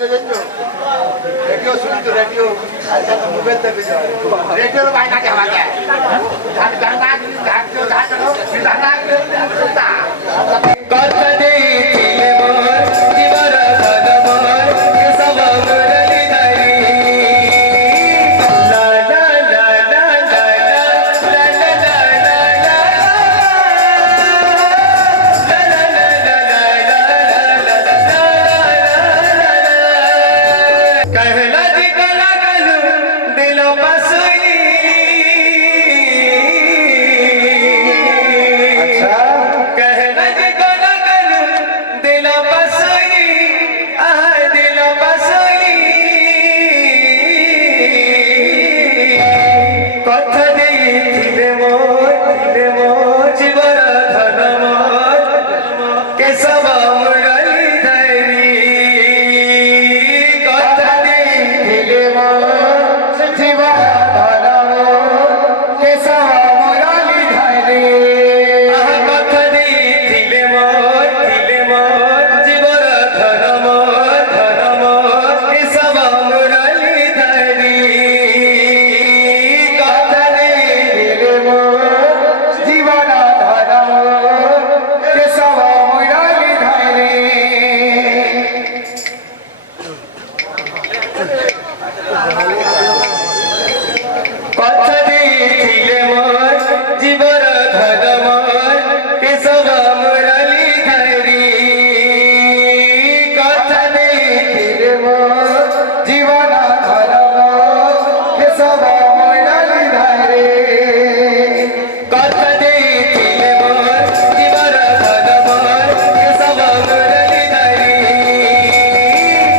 radio सुनी तो radio अच्छा तो मोबाइल तक रेडियो में बाइक आके आवाज है धान गंगा घाट जो घाट हो गंगा कर दे चिले मोर जीवर धन मोर के सब मुरली धरी ला ला ला ला ला ला ला कहला जी कला गलू दिलो बसुई अच्छा कहला जी कला गलू दिलो बसुई आह दिलो बसुई कथा देइथिले मोर जीवर धन मोर केशव मुरली धरी कथा देइथिले मोर जीवर धन मोर केशव मुरली धरी कथा देइथिले मोर जीवर धन मोर केशव मुरली धरी कथा देइथिले मोर जीवन धन मोर केशव मुरली धरी कथा देइथिले मोर जीवर धन मोर केशव मुरली धरी कथा देइथिले मोर जीवन धन मोर केशव मुरली धरी कथा देइथिले मोर जीवर धन मोर केशव मुरली धरी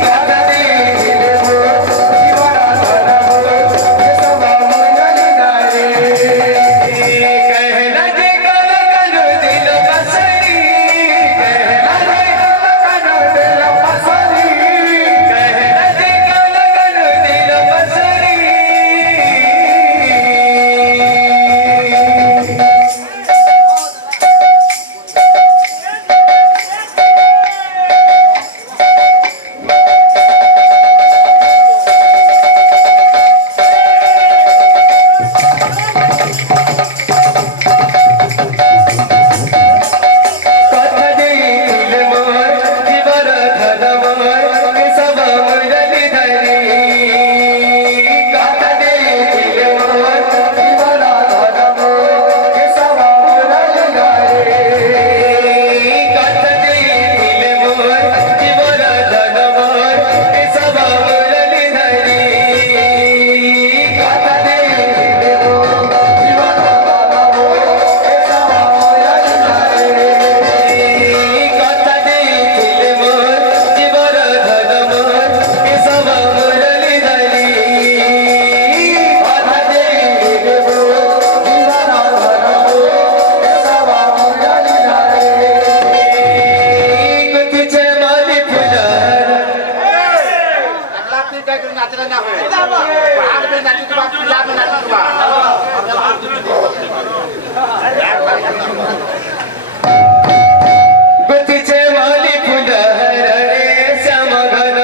कथा देइथिले मोर जीवर धन मोर केशव मुरली धरी कहला जे कल कलु दिल बसरी कहला जे कल कलु दिल बसरी कहला जे कल कलु दिल बसरी कथा देइथिले मोर जीवर धन मोर केशव मुरली धरी कथा देइथिले मोर जीवर धन मोर केशव मुरली धरी कथा देइथिले मोर जीवर धन मोर केशव मुरली धरी कथा देइथिले मोर जीवर धन मोर केशव मुरली धरी कथा देइथिले मोर जीवर धन मोर केशव मुरली धरी कथा देइथिले मोर जीवर धन मोर केशव मुरली धरी गुथिचे माली फुलर अगला पीठ का नाचना ना हो बाहर में नाची तो पूजा में नाची गुथिचे माली फुलर रे श्याम घन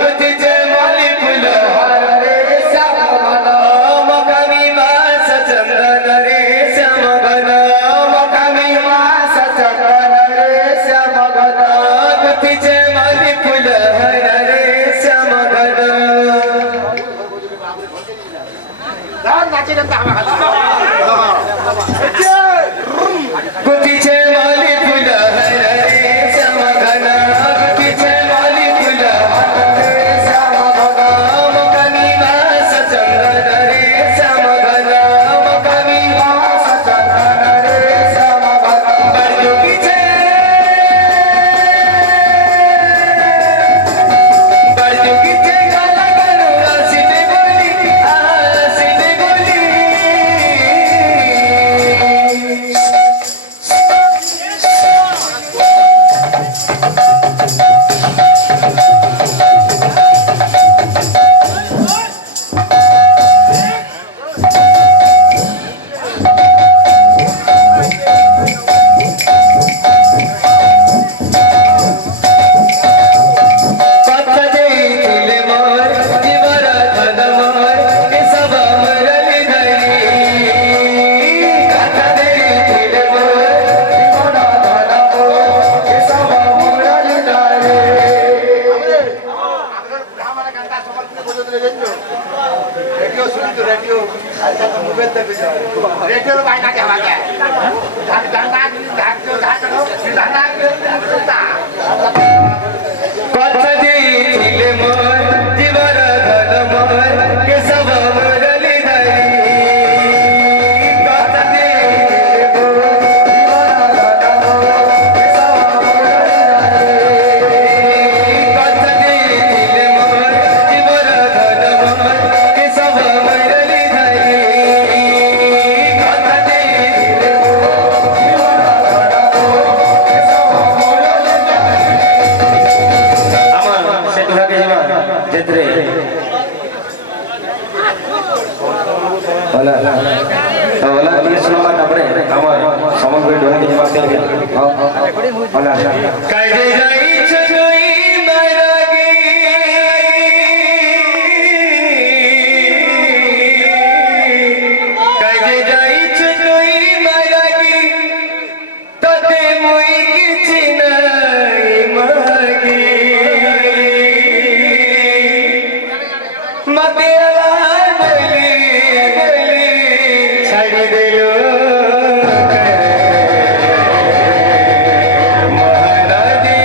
गुथिचे माली फुलर रे श्याम घन मखामी मास चंदन रे श्याम घन मखामी मास चंदन रे श्याम घन गुथिचे माली फुलर रे श्याम घन नाची गुथिचे माली फुलर रे श्याम घन गुथिचे माली फुलर रे श्याम घन मखानी मास चंदन रे श्याम घन मखानी मास चंदन रे श्याम घन बरजुगीचे गाला गलू आसिने बोली रेडिओ बायना घ्यावा काय কথা দিয়েছিলে মোর জীবন ধন মোর কেশব মুরলি ধরি কথা দিয়েছিলে মোর কথা দিয়েছিলে মোর জীবন ধন মোর কেশব মুরলি ধরি কথা দিয়েছিলে আমার সে তোরা কে যাবা যেত্রে ওলা ওলা দিয়ে শোনা তারপরে আমার সমন করে ঢোকে যাবা ওলা কাজে যাইছ তুই বাইরাগি কাজে যাইছ তুই বাইরাগি তোতে মুই কিছু নাই মাগি মতে আলার বলি বলি ছাড়ি দিল মহারাজি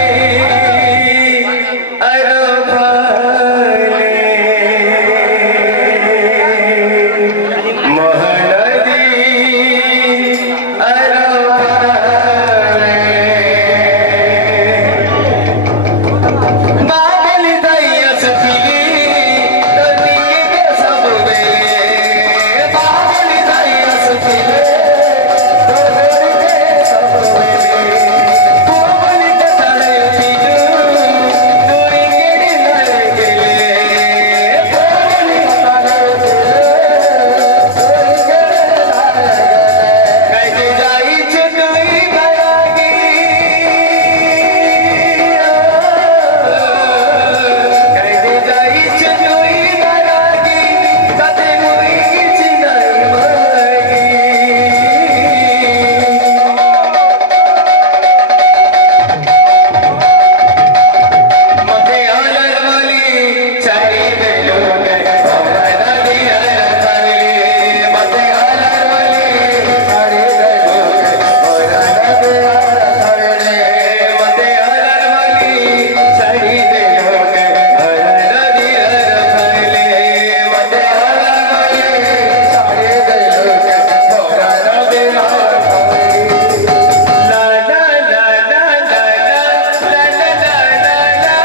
আরো ভালে মহারাজি আরো ভালে বাবলি দাইয়া সখিলি তোদিকে কে সব বেলে বাবলি দাইয়া সখিলি তোদিকে সব বেলে বাবলি কে তাড়ে পিজু তুই কেড়ে লয়ে গেলে বাবলি তাড়ে পিজু তুই কেড়ে লয়ে গেলে কাজে যাইছ তুই বাইরাগি কাজে যাইছ তুই বাইরাগি তাতে মুই কিছু নাই মাগি মতে আলার বলি চাই দিলো গে ওরা দিয়া রাখালে মতে আলার বলি ছাড়ি দিলো গে ওরা দিয়া রাখালে মতে আলার বলি ছাড়ি দিলো গে ওরা দিয়া রাখালে মতে আলার বলি ছাড়ি দিলো গে ওরা দিয়া রাখালে লা লা লা লা লা লা লা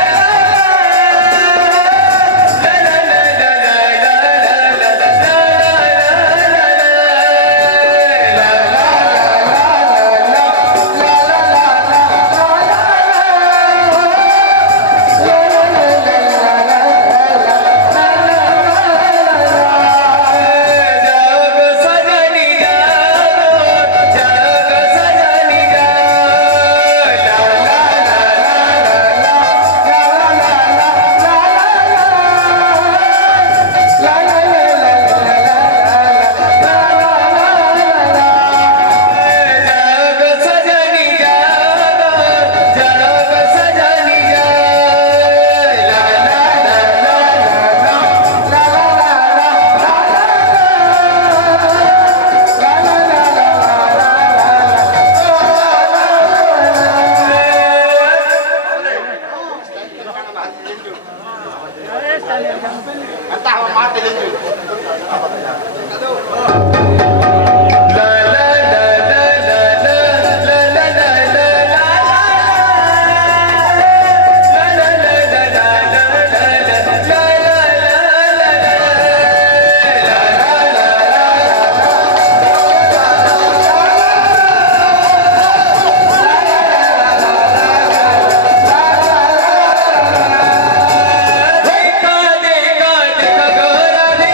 জাগ সজনি জাগো জাগ সজনি জাগো লা জাগ সজনি জাগো জাগ সজনি জাগো লা লা লা লা tahu mati dia देखा देखा देखा गोरा दे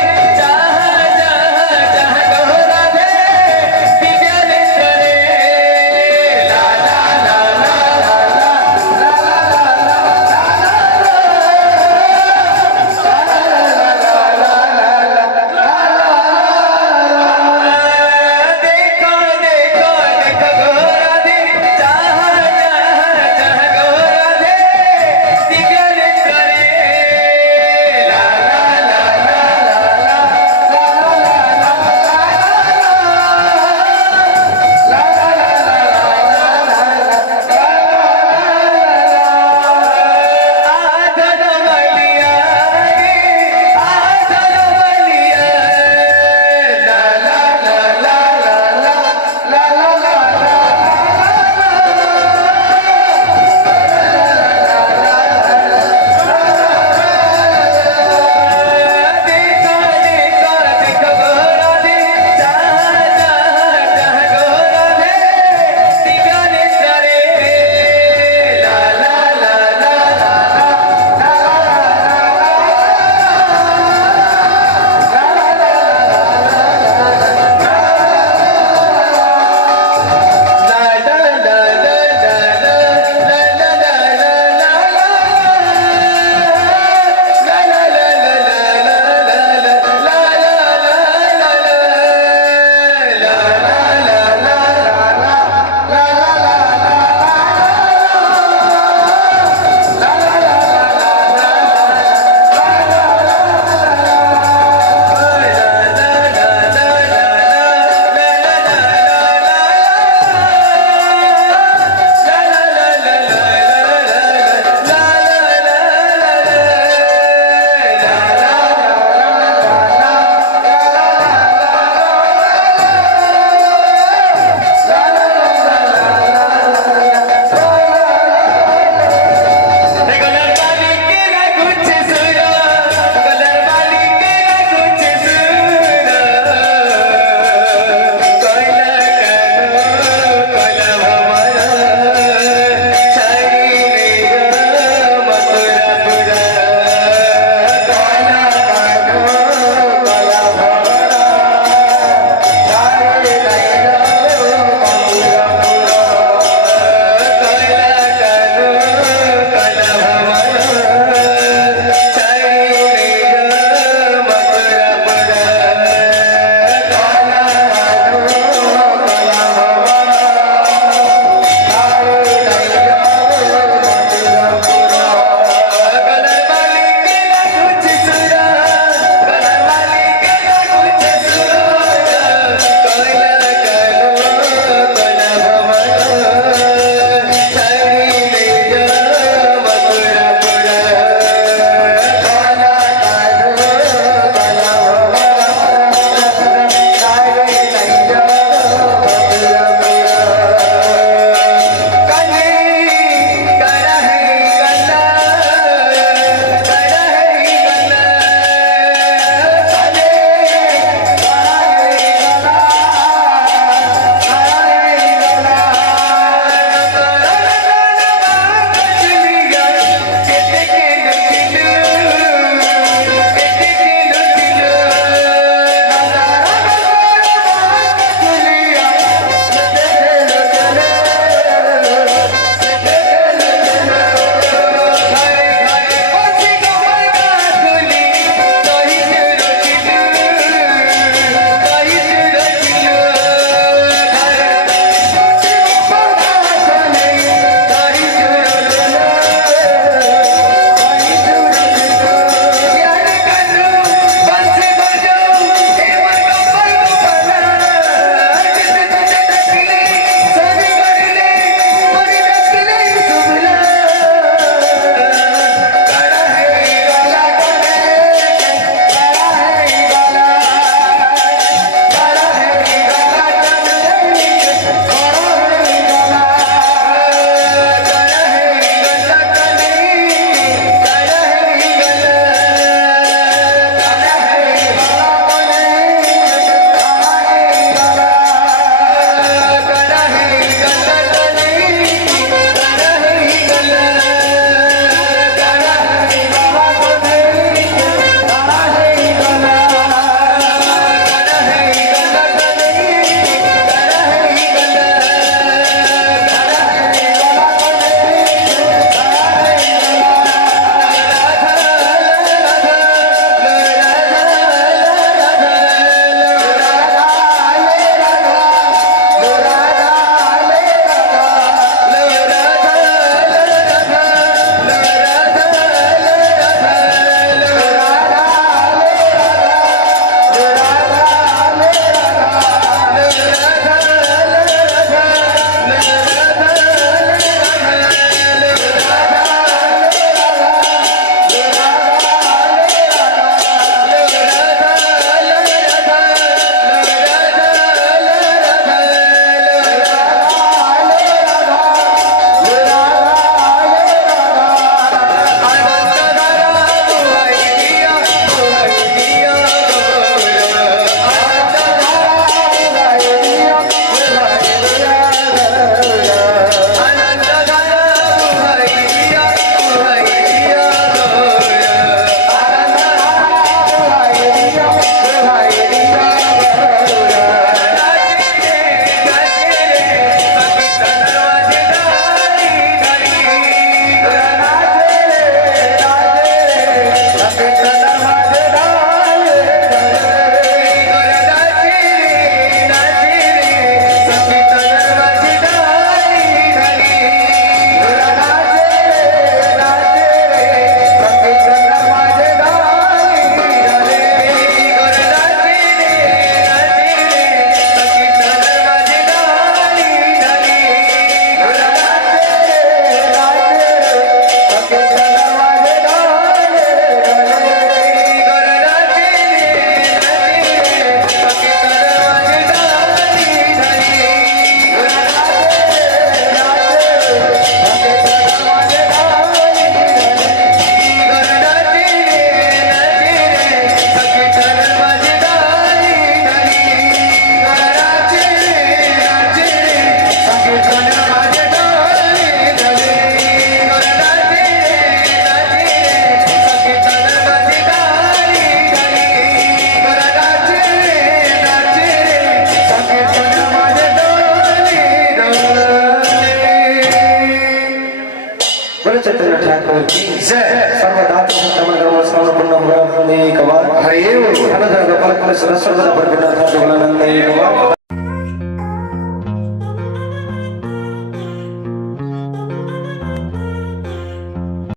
की जय सर्व धातु तमन कर्म स्मरण पुण्य मुरानंदे कवाल हरि ओम अनंत कल कल सर्वदा पर बिना था दुलानंदे कवाल